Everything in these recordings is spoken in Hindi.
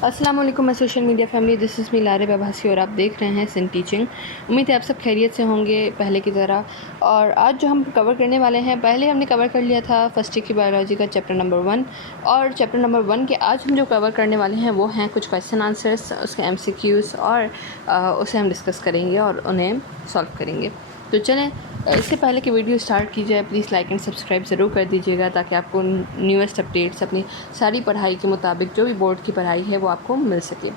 अस्सलाम वालेकुम मैं social media family, this is me लारे बभासी और आप देख रहे हैं सिन टीचिंग। उम्मीद है आप सब खैरियत से होंगे पहले की तरह। और आज जो हम कवर करने वाले हैं, पहले हमने कवर कर लिया था फर्स्ट ईयर की बायोलॉजी का चैप्टर नंबर 1, और चैप्टर नंबर 1 के आज हम जो कवर करने वाले हैं वो हैं कुछ क्वेश्चन आंसर्स, उसके MCQs, और उसे हम डिस्कस करेंगे और उन्हें सॉल्व करेंगे। तो चलें, इससे पहले कि वीडियो स्टार्ट की जाए, प्लीज़ लाइक एंड सब्सक्राइब ज़रूर कर दीजिएगा ताकि आपको न्यूएस्ट अपडेट्स अपनी सारी पढ़ाई के मुताबिक जो भी बोर्ड की पढ़ाई है वो आपको मिल सके।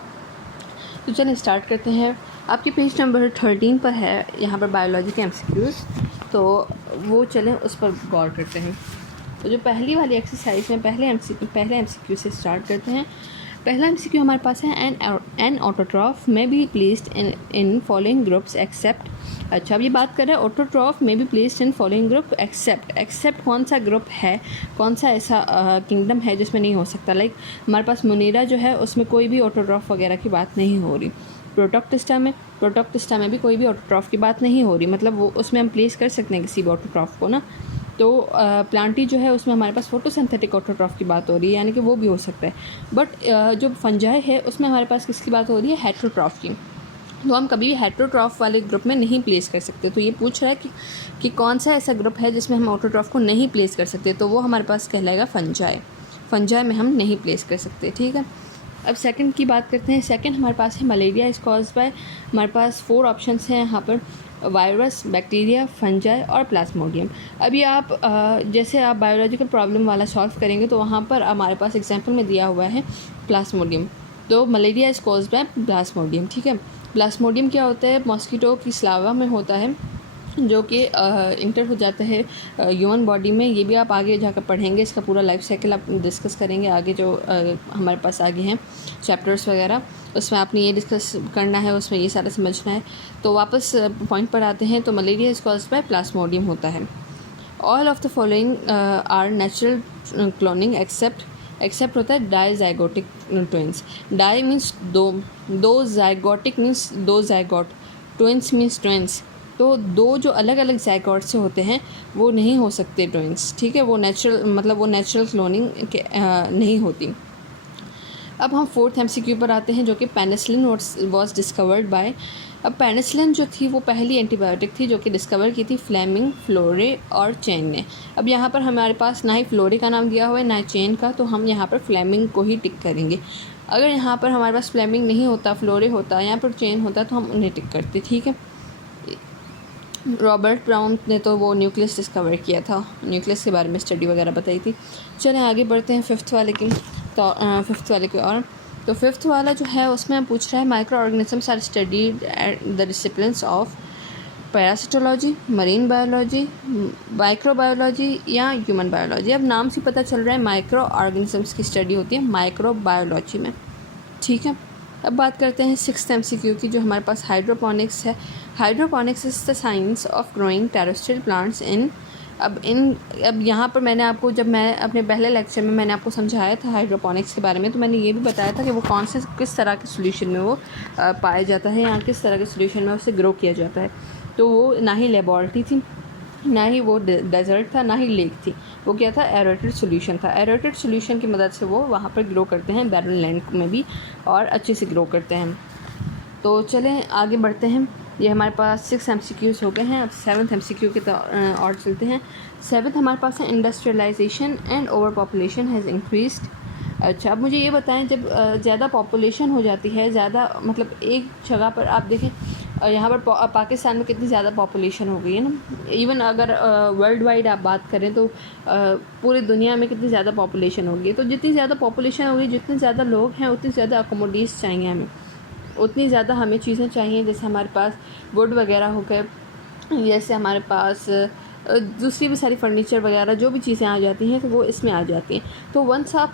तो चलें स्टार्ट करते हैं। आपके पेज नंबर 13 पर है यहाँ पर बायोलॉजी के MCQs, तो वो चलें उस पर गौर करते हैं। तो जो पहली वाली एक्सरसाइज में पहले MCQ से स्टार्ट करते हैं। पहला MCQ हमारे पास है an autotroph may be placed in following groups except. अच्छा, अब ये बात कर रहे हैं autotroph may be placed in following group except कौन सा ग्रुप है, कौन सा ऐसा किंगडम है जिसमें नहीं हो सकता। लाइक हमारे पास मुनीरा जो है उसमें कोई भी ऑटोट्रॉफ वगैरह की बात नहीं हो रही। प्रोटोक्टिस्टा में भी कोई भी ऑटोट्रॉफ की बात नहीं हो रही, मतलब वो उसमें हम प्लेस कर सकते हैं किसी भी ऑटोट्रॉफ को ना। तो प्लांटी जो है उसमें हमारे पास फोटोसिंथेटिक ऑटोट्रॉफ की बात हो रही है, यानी कि वो भी हो सकता है। बट जो फंजाई है उसमें हमारे पास किसकी बात हो रही है, हेट्रोट्रॉफ की। तो हम कभी भी हेट्रोट्रॉफ वाले ग्रुप में नहीं प्लेस कर सकते। तो ये पूछ रहा है कि कौन सा ऐसा ग्रुप है जिसमें हम ऑटोट्रॉफ को नहीं प्लेस कर सकते, तो वो हमारे पास कहलाएगा फंजाई में हम नहीं प्लेस कर सकते। ठीक है, अब सेकंड की बात करते हैं। सेकंड हमारे पास है मलेरिया इज कॉज्ड बाय। हमारे पास 4 ऑप्शंस हैं यहाँ पर, वायरस, बैक्टीरिया, फंजाई और प्लाज्मोडियम। अभी आप जैसे आप बायोलॉजिकल प्रॉब्लम वाला सॉल्व करेंगे तो वहाँ पर हमारे पास एग्जांपल में दिया हुआ है प्लाज्मोडियम। तो malaria is caused by Plasmodium. ठीक है, प्लाज्मोडियम क्या होता है, मॉस्किटो की स्लावा में होता है जो कि इंटर हो जाता है ह्यूमन बॉडी में। ये भी आप आगे जाकर पढ़ेंगे, इसका पूरा लाइफ साइकिल आप डिस्कस करेंगे आगे जो हमारे पास आगे हैं चैप्टर्स वगैरह, उसमें आपने ये डिस्कस करना है, उसमें ये सारा समझना है। तो वापस पॉइंट पर आते हैं। तो malaria is caused by plasmodium होता है। All of the following are natural cloning except होता है डाइजाइगोटिक ट्विंस। डाई मीन्स दो ज़ाइगोटिक मीन्स दो ज़ाइगोट, ट्विंस मीन्स ट्विंस। तो दो जो अलग अलग ज़ाइगोट से होते हैं वो नहीं हो सकते ट्विंस। ठीक है, वो नेचुरल क्लोनिंग के नहीं होती। अब हम 4th MCQ पर आते हैं जो कि पेनिसिलिन वॉज डिस्कवर्ड बाय। अब पेनिसिलिन जो थी वो पहली एंटीबायोटिक थी जो कि डिस्कवर की थी फ्लेमिंग, फ्लोरे और चेन ने। अब यहाँ पर हमारे पास ना ही फ्लोरे का नाम दिया हुआ है ना चेन का, तो हम यहाँ पर फ्लेमिंग को ही टिक करेंगे। अगर यहाँ पर हमारे पास फ्लेमिंग नहीं होता, फ्लोरे होता, यहाँ पर चेन होता, तो हम उन्हें टिक करते। ठीक है, रॉबर्ट ब्राउन ने तो वो न्यूक्लियस डिस्कवर किया था, न्यूक्लियस के बारे में स्टडी वगैरह बताई थी। चलें आगे बढ़ते हैं 5th वाले की। तो 5th वाले की और तो 5th वाला जो है उसमें हम पूछ रहे हैं microorganisms are studied at the disciplines of parasitology, marine biology, microbiology या ह्यूमन बायोलॉजी। अब नाम से पता चल रहा है माइक्रो ऑर्गेनिजम्स की स्टडी होती है माइक्रोबायोलॉजी में। ठीक है, अब बात करते हैं 6th MCQ की, जो हमारे पास हाइड्रोपोनिक्स है। Hydroponics is the science of growing terrestrial plants in. अब यहाँ पर मैंने आपको, जब मैं अपने पहले लेक्चर में मैंने आपको समझाया था हाइड्रोपोनिक्स के बारे में, तो मैंने ये भी बताया था कि वो किस तरह के सोल्यूशन में वो पाया जाता है या किस तरह के सोल्यूशन में उसे ग्रो किया जाता है। तो वो ना ही लेबॉरेटरी थी, ना ही वो डेजर्ट था, ना ही लेक थी। वो क्या था, एरेटेड सोल्यूशन था। एरेटेड सोल्यूशन की मदद से वो वहाँ पर ग्रो करते हैं, बैरन लैंड में भी, और अच्छे से ग्रो करते हैं। तो चलें आगे बढ़ते हैं। ये हमारे पास 6 MCQs हो गए हैं। अब 7th MCQ के और चलते हैं। 7th हमारे पास है industrialisation and over population has increased. अच्छा, अब मुझे ये बताएं, जब ज़्यादा पॉपुलेशन हो जाती है, ज़्यादा मतलब एक जगह पर आप देखें, यहाँ पर पाकिस्तान में कितनी ज़्यादा पॉपुलेशन हो गई है ना। इवन अगर वर्ल्ड वाइड आप बात करें तो पूरी दुनिया में कितनी ज़्यादा पॉपुलेशन हो गई है। तो जितनी ज़्यादा पॉपुलेशन हो गई, जितने ज़्यादा लोग हैं, उतनी ज़्यादा अकोमोडेट्स चाहिए हमें, उतनी ज़्यादा हमें चीज़ें चाहिए। जैसे हमारे पास वुड वगैरह हो गए, जैसे हमारे पास दूसरी भी सारी फर्नीचर वगैरह जो भी चीज़ें आ जाती हैं तो वो इसमें आ जाती हैं। तो वंस आप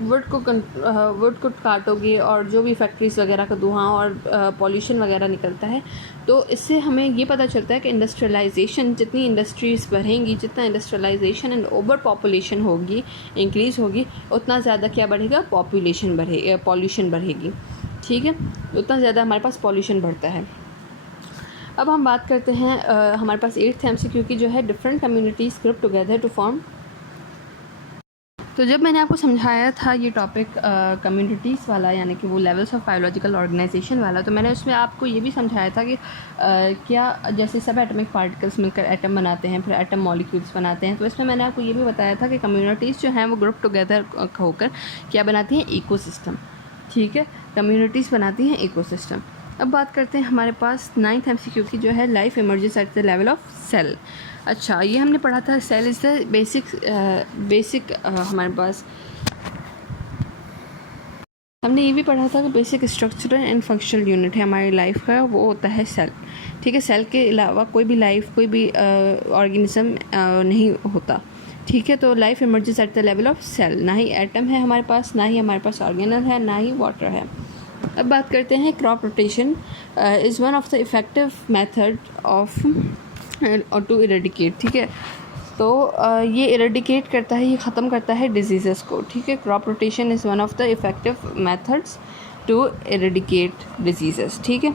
वुड को काटोगे और जो भी फैक्ट्रीज़ वगैरह का धुआं और पॉल्यूशन वगैरह निकलता है, तो इससे हमें ये पता चलता है कि इंडस्ट्रियलाइजेशन, जितनी इंडस्ट्रीज़ बढ़ेंगी, जितना इंडस्ट्रियलाइजेशन एंड ओवर पॉपुलेशन होगी, इंक्रीज़ होगी, उतना ज़्यादा क्या बढ़ेगा, पॉल्यूशन बढ़ेगी। ठीक है, उतना ज़्यादा हमारे पास पॉल्यूशन बढ़ता है। अब हम बात करते हैं हमारे पास 8th MCQ की, जो है different communities group together to form तो जब मैंने आपको समझाया था ये टॉपिक कम्युनिटीज़ वाला, यानी कि वो लेवल्स ऑफ बायोलॉजिकल ऑर्गेनाइजेशन वाला, तो मैंने उसमें आपको ये भी समझाया था कि क्या जैसे सब एटॉमिक पार्टिकल्स मिलकर एटम बनाते हैं, फिर एटम मॉलिक्यूल्स बनाते हैं, तो इसमें मैंने आपको ये भी बताया था कि कम्युनिटीज़ जो हैं वो ग्रुप टुगेदर होकर क्या बनाती हैं, इकोसिस्टम। ठीक है, कम्युनिटीज़ बनाती हैं इकोसिस्टम। अब बात करते हैं हमारे पास 9th MCQ की, जो है life emerges at the level of cell. अच्छा, ये हमने पढ़ा था सेल इज़ द बेसिक हमारे पास हमने ये भी पढ़ा था कि basic structural and functional unit है हमारी लाइफ का, वो होता है सेल। ठीक है, सेल के अलावा कोई भी लाइफ, कोई भी ऑर्गेनिज्म नहीं होता। ठीक है, तो life emerges at the level of cell. ना ही एटम है हमारे पास, ना ही हमारे पास ऑर्गेनल है, ना ही वाटर है। अब बात करते हैं crop rotation is one of the effective method of to eradicate. ठीक है, तो ये इरेडिकेट करता है, ये ख़त्म करता है डिजीज़ को। ठीक है, crop rotation is one of the effective methods to eradicate disease. ठीक है,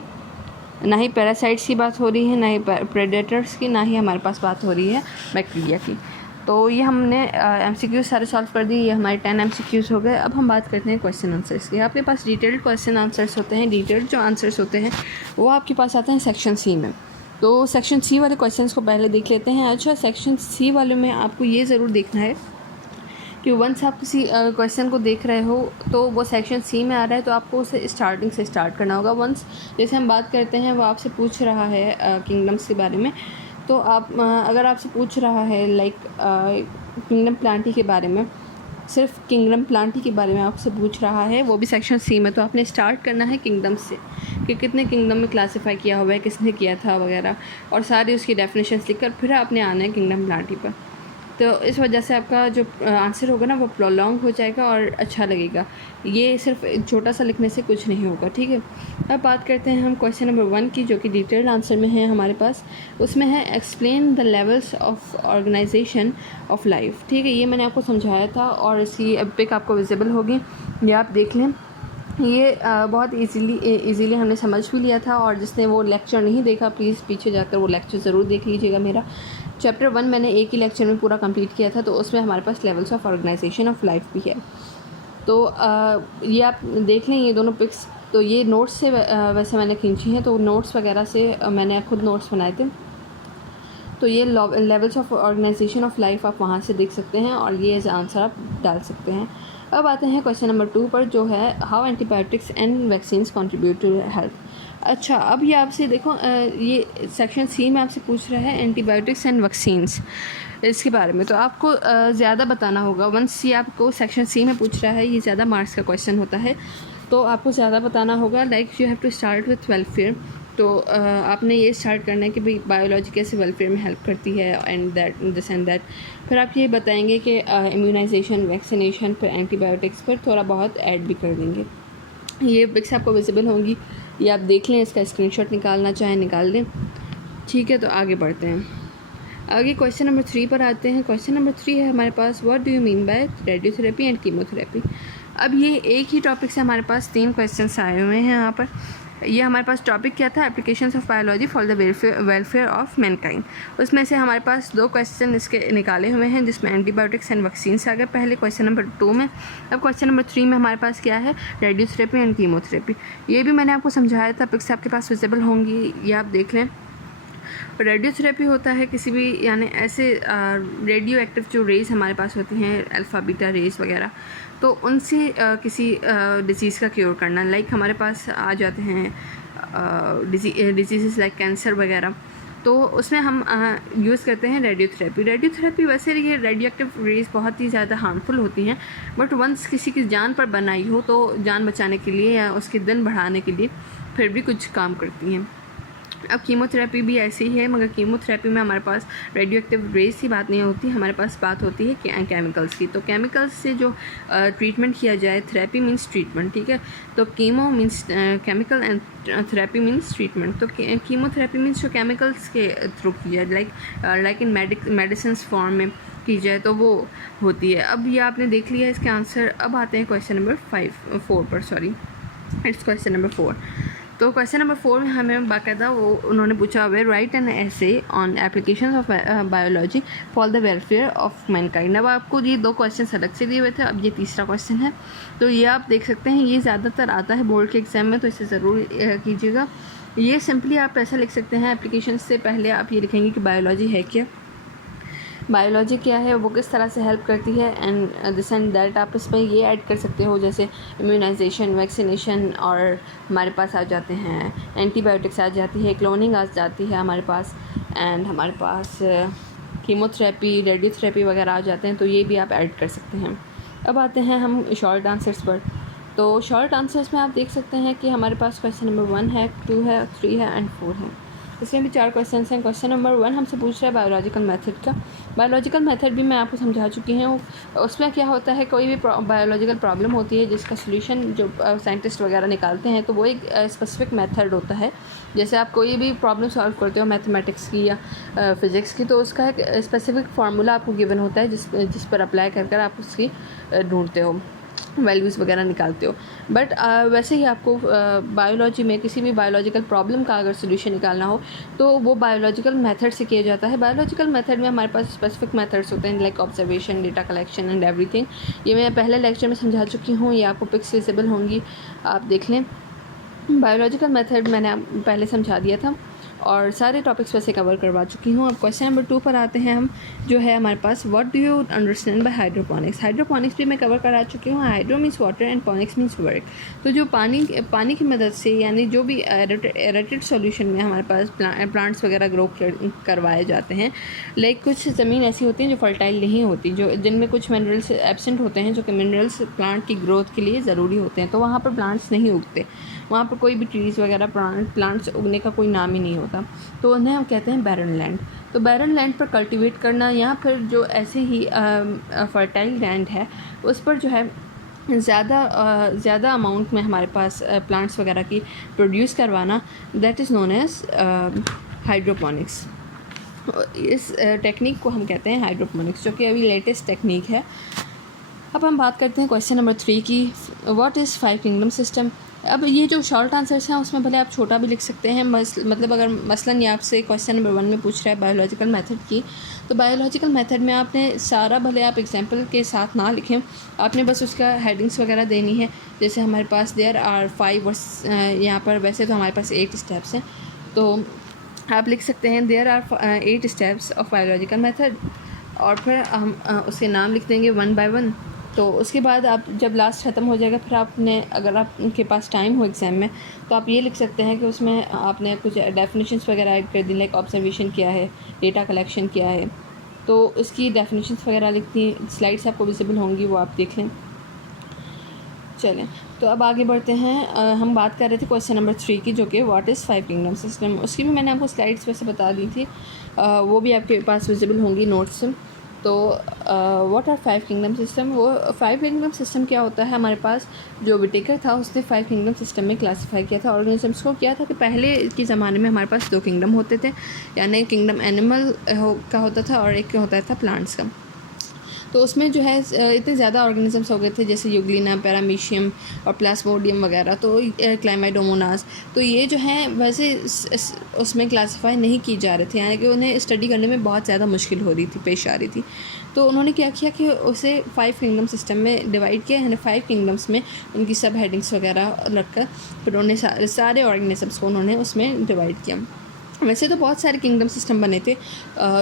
ना ही पैरासाइट्स की बात हो रही है, ना ही प्रेडेटर्स की, ना ही हमारे पास बात हो रही है बैक्टीरिया की। तो ये हमने MCQ सारे सॉल्व कर दिए, ये हमारे 10 MCQs हो गए। अब हम बात करते हैं क्वेश्चन आंसर्स की। आपके पास डिटेल्ड क्वेश्चन आंसर्स होते हैं, डिटेल्ड जो आंसर्स होते हैं वो आपके पास आते हैं सेक्शन C में। तो सेक्शन C वाले क्वेश्चंस को पहले देख लेते हैं। अच्छा, सेक्शन C वाले में आपको ये ज़रूर देखना है कि वंस आप किसी क्वेश्चन को देख रहे हो तो वो सेक्शन C में आ रहा है, तो आपको उसे स्टार्टिंग से स्टार्ट करना होगा। वंस जैसे हम बात करते हैं, वो आपसे पूछ रहा है किंगडम्स के बारे में, तो आप अगर आपसे पूछ रहा है लाइक किंगडम प्लांटी के बारे में, सिर्फ किंगडम प्लांटी के बारे में आपसे पूछ रहा है, वो भी सेक्शन C में, तो आपने स्टार्ट करना है किंगडम से कि कितने किंगडम में क्लासिफाई किया हुआ है, किसने किया था वगैरह, और सारी उसकी डेफिनेशंस लिखकर फिर आपने आना है किंगडम प्लांटी पर। तो इस वजह से आपका जो आंसर होगा ना वो प्रोलॉन्ग हो जाएगा और अच्छा लगेगा। ये सिर्फ छोटा सा लिखने से कुछ नहीं होगा। ठीक है, अब बात करते हैं हम क्वेश्चन नंबर 1 की, जो कि डिटेल्ड आंसर में है हमारे पास। उसमें है explain the levels of organisation of life. ठीक है, ये मैंने आपको समझाया था और इसकी पिक आपको विजिबल होगी, ये आप देख लें। ये बहुत इजीली हमने समझ भी लिया था, और जिसने वो लेक्चर नहीं देखा प्लीज़ पीछे जाकर वो लेक्चर ज़रूर देख लीजिएगा मेरा। चैप्टर 1 मैंने एक ही लेक्चर में पूरा कंप्लीट किया था, तो उसमें हमारे पास levels of organisation of life भी है। तो ये आप देख लें ये दोनों पिक्स। तो ये नोट्स से वैसे मैंने खींची हैं, तो नोट्स वगैरह से मैंने खुद नोट्स बनाए थे। तो ये levels of organisation of life आप वहाँ से देख सकते हैं, और ये एज आंसर आप डाल सकते हैं। अब आते हैं क्वेश्चन नंबर 2 पर, जो है how antibiotics and vaccines contribute to health. अच्छा, अब ये आपसे देखो, ये सेक्शन C में आपसे पूछ रहा है एंटीबायोटिक्स एंड वैक्सीन्स, इसके बारे में तो आपको ज़्यादा बताना होगा। वंस ये आपको सेक्शन C में पूछ रहा है, ये ज़्यादा मार्क्स का क्वेश्चन होता है, तो आपको ज़्यादा बताना होगा। Like you have to start with welfare. तो आपने ये स्टार्ट करना है कि भाई बायोलॉजी कैसे वेलफेयर में हेल्प करती है, and that this and that. फिर आप ये बताएंगे कि इम्यूनाइजेशन, वैक्सीनेशन, फिर एंटीबायोटिक्स पर थोड़ा बहुत ऐड भी कर देंगे। ये पिक्स आपको विजिबल होंगी, ये आप देख लें, इसका स्क्रीनशॉट निकालना चाहें निकाल दें। ठीक है, तो आगे बढ़ते हैं। आगे क्वेश्चन नंबर 3 पर आते हैं। क्वेश्चन नंबर 3 है हमारे पास, what do you mean by radiotherapy and chemotherapy. अब ये एक ही टॉपिक से हमारे पास 3 क्वेश्चन आए हुए हैं यहाँ पर। ये हमारे पास टॉपिक क्या था, applications of biology for the welfare of Mankind. उसमें से हमारे पास 2 क्वेश्चन इसके निकाले हुए हैं, जिसमें एंटीबायोटिक्स एंड वैक्सीन्स आ गए पहले क्वेश्चन नंबर 2 में। अब क्वेश्चन नंबर 3 में हमारे पास क्या है, रेडियोथेरेपी एंड कीमोथेरेपी। ये भी मैंने आपको समझाया था, पिक्स आपके पास विजिबल होंगी, ये आप देख लें। रेडियोथेरेपी होता है किसी भी, यानी ऐसे रेडियो एक्टिव जो रेज हमारे पास होती हैं, अल्फ़ा बीटा रेज वगैरह, तो उनसे किसी डिजीज़ का क्योर करना। लाइक हमारे पास आ जाते हैं डिजीज़ लाइक कैंसर वगैरह, तो उसमें हम यूज़ करते हैं रेडियोथेरेपी। रेडियोथेरेपी वैसे ये रेडियो एक्टिव रेज बहुत ही ज़्यादा हार्मफुल होती हैं, बट वंस किसी की जान पर बनाई हो तो जान बचाने के लिए या उसके दिन बढ़ाने के लिए फिर भी कुछ काम करती हैं। अब कीमोथेरेपी भी ऐसी ही है, मगर कीमोथेरेपी में हमारे पास रेडियो एक्टिव रेज की बात नहीं होती, हमारे पास बात होती है केमिकल्स की। तो केमिकल्स से जो ट्रीटमेंट किया जाए, थेरेपी मीन्स ट्रीटमेंट, ठीक है। तो chemo means chemical and therapy means treatment. तो कीमोथेरेपी मीन्स जो केमिकल्स के थ्रू की जाए, लाइक इन मेडिसिन फॉर्म में की जाए, तो वो होती है। अब ये आपने देख लिया इसके आंसर। अब आते हैं क्वेश्चन नंबर 4 पर, सॉरी इट्स क्वेश्चन नंबर 4। तो क्वेश्चन नंबर 4 में हमें बाकायदा वो उन्होंने पूछा हुआ है, राइट एन ऐसे on application of biology for the welfare of Mankind. अब आपको ये 2 क्वेश्चन अलग से दिए हुए थे, अब ये तीसरा क्वेश्चन है। तो ये आप देख सकते हैं, ये ज़्यादातर आता है बोर्ड के एग्ज़ाम में, तो इसे ज़रूर कीजिएगा। ये सिंपली आप ऐसा लिख सकते हैं, एप्लीकेशन से पहले आप ये लिखेंगे कि बायोलॉजी है क्या, बायोलॉजी क्या है, वो किस तरह से हेल्प करती है, एंड दिस एंड दैट आप इसमें ये ऐड कर सकते हो, जैसे इम्यूनाइजेशन, वैक्सीनेशन, और हमारे पास आ जाते हैं एंटीबायोटिक्स आ जाती है, क्लोनिंग आ जाती है हमारे पास, एंड हमारे पास कीमोथेरेपी, रेडियोथेरेपी वगैरह आ जाते हैं, तो ये भी आप ऐड कर सकते हैं। अब आते हैं हम शॉर्ट आंसर्स पर। तो शॉर्ट आंसर्स में आप देख सकते हैं कि हमारे पास क्वेश्चन नंबर 1 है, 2 है, 3 है एंड 4 है। इसमें भी 4 क्वेश्चन हैं। क्वेश्चन नंबर 1 हमसे पूछ रहा है बायोलॉजिकल मेथड का। बायोलॉजिकल मेथड भी मैं आपको समझा चुकी हूँ। उसमें क्या होता है, कोई भी बायोलॉजिकल प्रॉब्लम होती है जिसका सोल्यूशन जो साइंटिस्ट वगैरह निकालते हैं, तो वो एक स्पेसिफिक मेथड होता है। जैसे आप कोई भी प्रॉब्लम सॉल्व करते हो मैथमेटिक्स की या फिज़िक्स की, तो उसका एक स्पेसिफिक फार्मूला आपको गिवन होता है जिस पर अप्लाई कर आप उसकी ढूंढते हो, वैल्यूज़ वगैरह निकालते हो। बट वैसे ही आपको बायोलॉजी में किसी भी बायोलॉजिकल प्रॉब्लम का अगर सोल्यूशन निकालना हो तो वो बायोलॉजिकल मेथड से किया जाता है। बायोलॉजिकल मेथड में हमारे पास स्पेसिफिक मेथड्स होते हैं, like observation, data collection and everything. ये मैं पहले लेक्चर में समझा चुकी हूँ, ये आपको पिक्स विजिबल होंगी, आप देख लें। बायोलॉजिकल मेथड मैंने पहले समझा दिया था और सारे टॉपिक्स वैसे कवर करवा चुकी हूँ। अब क्वेश्चन नंबर 2 पर आते हैं हम, जो है हमारे पास, what do you understand by hydroponics. Hydroponics भी मैं कवर करा चुकी हूँ। Hydro means water and ponics means work. तो जो पानी की मदद से, यानी जो भी एरेटेड सॉल्यूशन में हमारे पास प्लांट्स वगैरह ग्रो करवाए जाते हैं, लाइक कुछ ज़मीन ऐसी होती हैं जो फर्टाइल नहीं होती, जो जिनमें कुछ मिनरल्स एब्सेंट होते हैं, जो कि मिनरल्स प्लांट की ग्रोथ के लिए ज़रूरी होते हैं, तो वहाँ पर प्लांट्स नहीं उगते, वहाँ पर कोई भी ट्रीज़ वगैरह प्लांट्स उगने का कोई नाम ही नहीं होता, तो उन्हें हम कहते हैं बैरन लैंड। तो बैरन लैंड पर कल्टीवेट करना, या फिर जो ऐसे ही फर्टाइल लैंड है उस पर जो है ज़्यादा अमाउंट में हमारे पास प्लांट्स वगैरह की प्रोड्यूस करवाना, that is known as hydroponics. इस टेक्निक को हम कहते हैं हाइड्रोपोनिक्स, जो कि अभी लेटेस्ट टेक्निक है। अब हम बात करते हैं क्वेश्चन नंबर 3 की, व्हाट इज़ 5 किंगडम सिस्टम। अब ये जो शॉर्ट आंसर्स हैं उसमें भले आप छोटा भी लिख सकते हैं, मतलब अगर मसलन ये आपसे क्वेश्चन नंबर 1 में पूछ रहा है बायोलॉजिकल मेथड की, तो बायोलॉजिकल मेथड में आपने सारा, भले आप एग्जांपल के साथ ना लिखें, आपने बस उसका हेडिंग्स वगैरह देनी है। जैसे हमारे पास देयर आर 5 यहाँ पर वैसे तो हमारे पास 8 स्टेप्स हैं, तो आप लिख सकते हैं there are 8 steps of biological method, और फिर हम उसके नाम लिख देंगे 1 बाय 1। तो उसके बाद आप जब लास्ट ख़त्म हो जाएगा, फिर आपने, अगर आपके पास टाइम हो एग्ज़ाम में, तो आप ये लिख सकते हैं कि उसमें आपने कुछ डेफिनेशंस वगैरह ऐड कर दी, लाइक ऑब्जर्वेशन क्या है, डेटा कलेक्शन क्या है, तो उसकी डेफिनेशंस वगैरह लिखती, स्लाइड्स आपको विजिबल होंगी, वो आप देख लें। चलें, तो अब आगे बढ़ते हैं। हम बात कर रहे थे क्वेश्चन नंबर 3 की, जो कि व्हाट इज़ 5 किंगडम सिस्टम। उसकी भी मैंने आपको स्लाइड्स वैसे बता दी थी, वो भी आपके पास विजिबल होंगी नोट्स। तो व्हाट आर 5 किंगडम सिस्टम। वो 5 किंगडम सिस्टम क्या होता है, हमारे पास जो विटेकर था उसने 5 किंगडम सिस्टम में क्लासीफाई किया था ऑर्गेनिजम्स को। क्या था कि पहले के ज़माने में हमारे पास 2 किंगडम होते थे, यानी किंगडम एनिमल का होता था और एक होता था प्लांट्स का। तो उसमें जो है इतने ज़्यादा ऑर्गेनिजम्स हो गए थे, जैसे यूग्लिना, पैरामीशियम और प्लाज्मोडियम वगैरह, तो क्लाइमाइडोमोनास, तो ये जो है वैसे उसमें क्लासिफाई नहीं की जा रहे थे, यानी कि उन्हें स्टडी करने में बहुत ज़्यादा मुश्किल हो रही थी, पेश आ रही थी। तो उन्होंने क्या किया कि उसे 5 किंगडम सिस्टम में डिवाइड किया, यानी 5 किंगडम्स में उनकी सब हेडिंग्स वगैरह रखकर फिर उन्हें सारे ऑर्गेनिजम्स को उन्होंने उसमें डिवाइड किया। वैसे तो बहुत सारे किंगडम सिस्टम बने थे,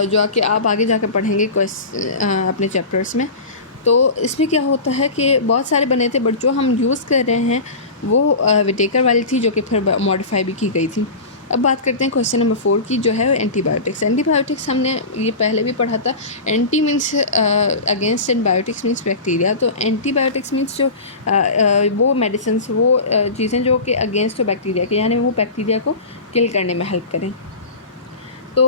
जो कि आप आगे जाकर पढ़ेंगे अपने चैप्टर्स में। तो इसमें क्या होता है कि बहुत सारे बने थे, बट जो हम यूज़ कर रहे हैं वो विटेकर वाली थी, जो कि फिर मॉडिफाई भी की गई थी। अब बात करते हैं क्वेश्चन नंबर 4 की, जो है एंटीबायोटिक्स। एंटीबायोटिक्स हमने ये पहले भी पढ़ा था। Anti means against and biotics means bacteria. तो एंटीबायोटिक्स मीन्स जो वो मेडिसिन, वो चीज़ें जो कि अगेंस्ट हो बैक्टीरिया के, यानी वो बैक्टीरिया को किल करने में हेल्प करें, तो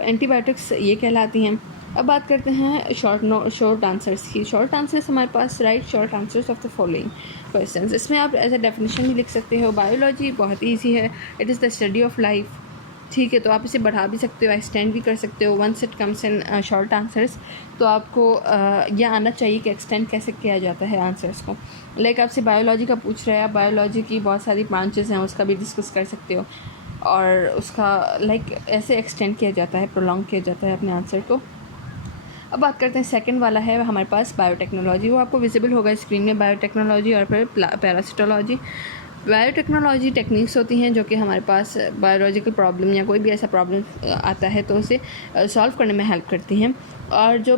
एंटीबायोटिक्स ये कहलाती हैं। अब बात करते हैं शॉर्ट आंसर्स की। शॉर्ट आंसर्स हमारे पास, write short answers of the following questions. इसमें आप एज ए डेफिनेशन भी लिख सकते हो। बायोलॉजी बहुत ईजी है, it is the study of life, ठीक है, तो आप इसे बढ़ा भी सकते हो, एक्सटेंड भी कर सकते हो। Once it comes in short answers, तो आपको यह आना चाहिए कि एक्सटेंड कैसे किया जाता है आंसर्स को। लाइक आपसे बायोलॉजी का पूछ रहा है, आप बायोलॉजी की बहुत सारी ब्रांचेस हैं, उसका भी डिस्कस कर सकते हो और उसका लाइक ऐसे एक्सटेंड किया जाता है, प्रोलॉन्ग किया जाता है अपने आंसर को। अब बात करते हैं सेकंड वाला है हमारे पास बायोटेक्नोलॉजी। वो आपको विजिबल होगा स्क्रीन में, बायोटेक्नोलॉजी और फिर पैरासिटोलॉजी। बायोटेक्नोलॉजी टेक्निक्स होती हैं जो कि हमारे पास बायोलॉजिकल प्रॉब्लम या कोई भी ऐसा प्रॉब्लम आता है तो उसे सॉल्व करने में हेल्प करती हैं। और जो